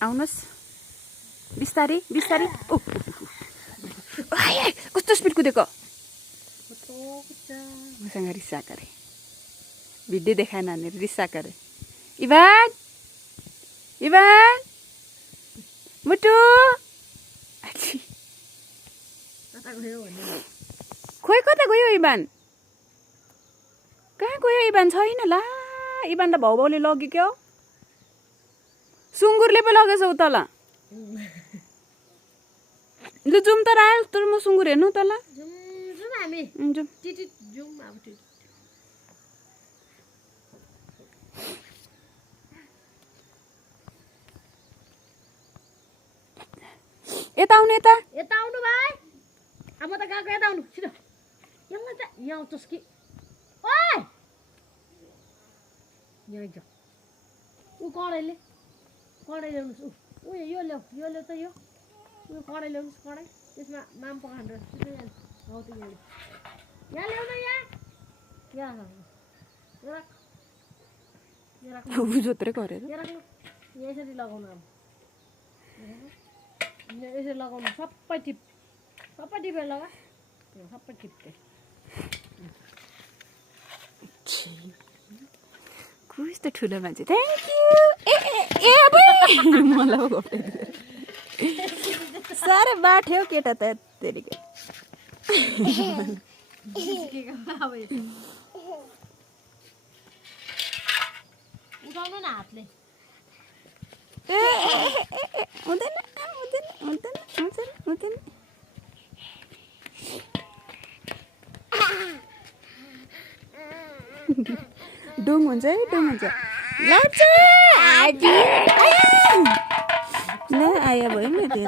आउनुहोस् बिस्तारै बिस्तारै ओ कस्तो स्पिड कुदेको मसँग रिसा करे भिडियो देखाएन भने रिसा करे इभान इभान मुटु खोइ कता गयो इभान कहाँ गयो इभान छैन ला इभान त भाउले लग्यो क्या सुँगुरले पो लगेछ उता ल लु जाउँ त राल तर म सुँगुर हेर्नु त ल यता आउनु यता भाइ अब त गएको यता आउनु छिटो यहाँ त यहाँ आउँछस् कि ओइ यहाँ जा ऊ कडाई ल्याउनुहोस् ऊ यो ल्याउ त यो कडाई ल्याउनुहोस् कडाई त्यसमा माम पकाउनु छिटो यहाँ हौ त यहाँ ल्याउ न यहाँ राख जोत्रै गरेर यहाँ राख्नु यहाँ यसरी लगाउनु अब यसरी लगाउनु सबै टिपेर लगा सबै टिप्दै कस्तो ठुलो मान्छे थ्याङ्क यू मलाई साह्रै बाठ्यो केटा त त्यतिकै उठाउनु न हातले हुँदैन डोङ हुन्छ है डोङ हुन्छ ल आयो भयो नि